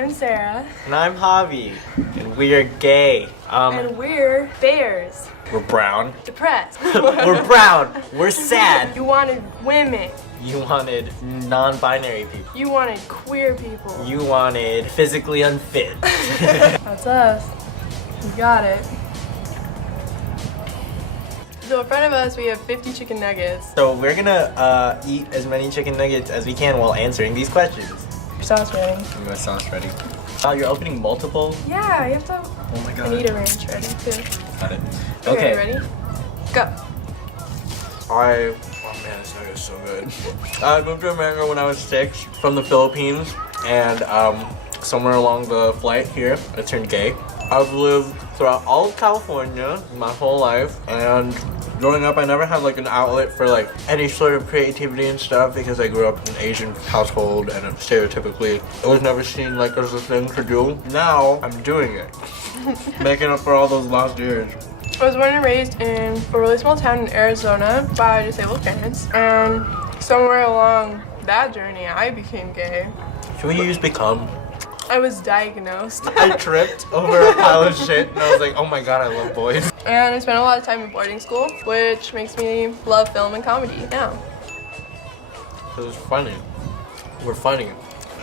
I'm Sarah. And I'm Javi. And we are gay. And we're bears. We're brown. Depressed. We're brown. We're sad. You wanted women. You wanted non-binary people. You wanted queer people. You wanted physically unfit. That's us. You got it. So in front of us we have 50 chicken nuggets. So we're gonna eat as many chicken nuggets as we can while answering these questions. Your sauce ready? My sauce ready. Oh, you're opening multiple? Yeah, you have to. Oh my god. I need a ranch ready too. Got it. Okay, ready? Go. Oh man, this nugget is so good. I moved to America when I was 6 from the Philippines, and somewhere along the flight here, I turned gay. I've lived throughout all of California my whole life, and growing up I never had like an outlet for like any sort of creativity and stuff because I grew up in an Asian household and stereotypically it was never seen like as a thing to do. Now I'm doing it. Making up for all those lost years. I was born and raised in a really small town in Arizona by disabled parents, and somewhere along that journey I became gay. Should we use become? I was diagnosed. I tripped over a pile of shit and I was like, oh my god, I love boys. And I spent a lot of time in boarding school, which makes me love film and comedy now. It was funny. We're funny.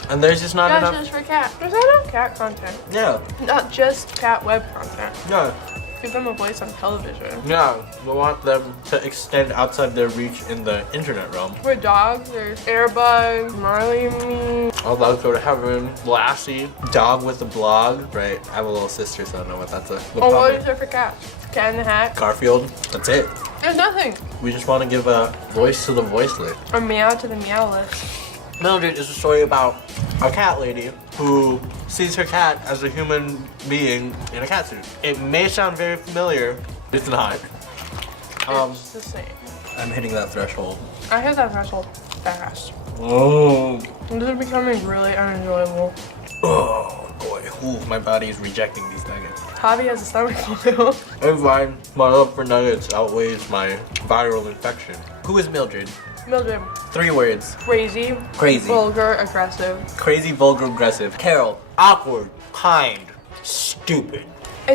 And there's just not enough. Just for cat. There's not enough cat content. Yeah. Not just cat web content. Yeah. Give them a voice on television. Yeah. We want them to extend outside their reach in the internet realm. For dogs, there's Airbud, Marley and Me. All dogs go to heaven. Lassie. Dog with a blog. Right. I have a little sister, so I know what that's a. Oh, what is there for cats? Cat in the Hat. Garfield. That's it. There's nothing. We just want to give a voice to the voiceless. Or meow to the meowless. Mildred is a story about a cat lady who sees her cat as a human being in a catsuit. It may sound very familiar, but it's not. It's the same. I'm hitting that threshold. I hit that threshold fast. Oh. This is becoming really unenjoyable. Oh boy. Ooh, my body is rejecting these nuggets. Javi has a stomach flu. It's fine. My love for nuggets outweighs my viral infection. Who is Mildred? Mildred. 3 words. Crazy. Crazy. Vulgar. Aggressive. Crazy, vulgar, aggressive. Carol. Awkward. Kind. Stupid.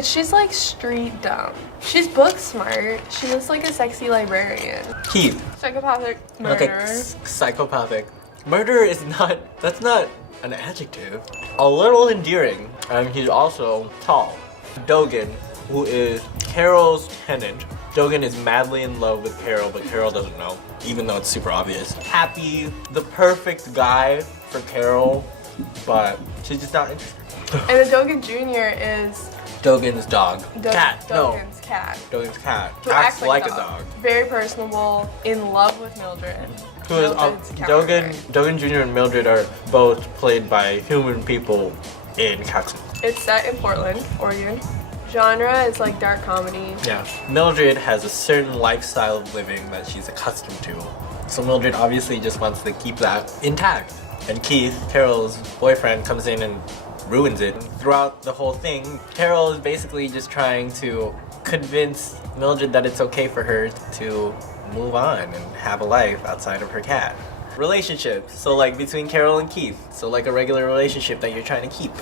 She's like street dumb. She's book smart. She looks like a sexy librarian. Keith. Psychopathic murderer. Okay, psychopathic. Murderer is not, that's not an adjective. A little endearing. And he's also tall. Dogan, who is Carol's tenant. Dogan is madly in love with Carol, but Carol doesn't know, even though it's super obvious. Happy, the perfect guy for Carol, but she's just not interested. And then Dogan Jr. is Dogan's dog. Cat. Dogan's cat. Dogan's cat. Who Acts like a dog. Very personable, in love with Mildred. Who is Dogan Jr. and Mildred are both played by human people in catsuit. It's set in Portland, Oregon. Genre is like dark comedy. Yeah. Mildred has a certain lifestyle of living that she's accustomed to. So Mildred obviously just wants to keep that intact. And Keith, Carol's boyfriend, comes in and ruins it. Throughout the whole thing, Carol is basically just trying to convince Mildred that it's okay for her to move on and have a life outside of her cat. Relationships. So like between Carol and Keith. So like a regular relationship that you're trying to keep.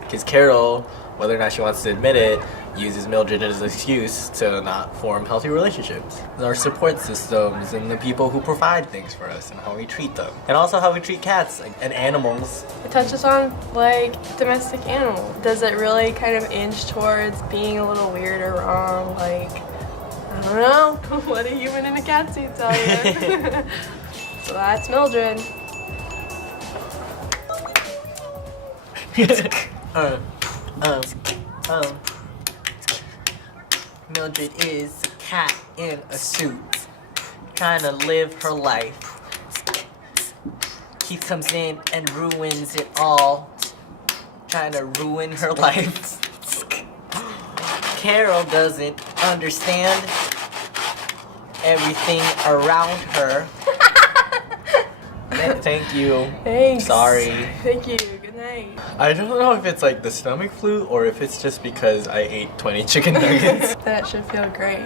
Because Carol, whether or not she wants to admit it, uses Mildred as an excuse to not form healthy relationships. Our support systems and the people who provide things for us and how we treat them. And also how we treat cats and animals. It touches on like domestic animals. Does it really kind of inch towards being a little weird or wrong? Like, I don't know. What a human in a catsuit tell you. So that's Mildred. Mildred is a cat in a suit, trying to live her life. Keith comes in and ruins it all, trying to ruin her life. Carol doesn't understand everything around her. Thank you. Thanks. Sorry. Thank you. Good night. I don't know if it's like the stomach flu or if it's just because I ate 20 chicken nuggets. That should feel great.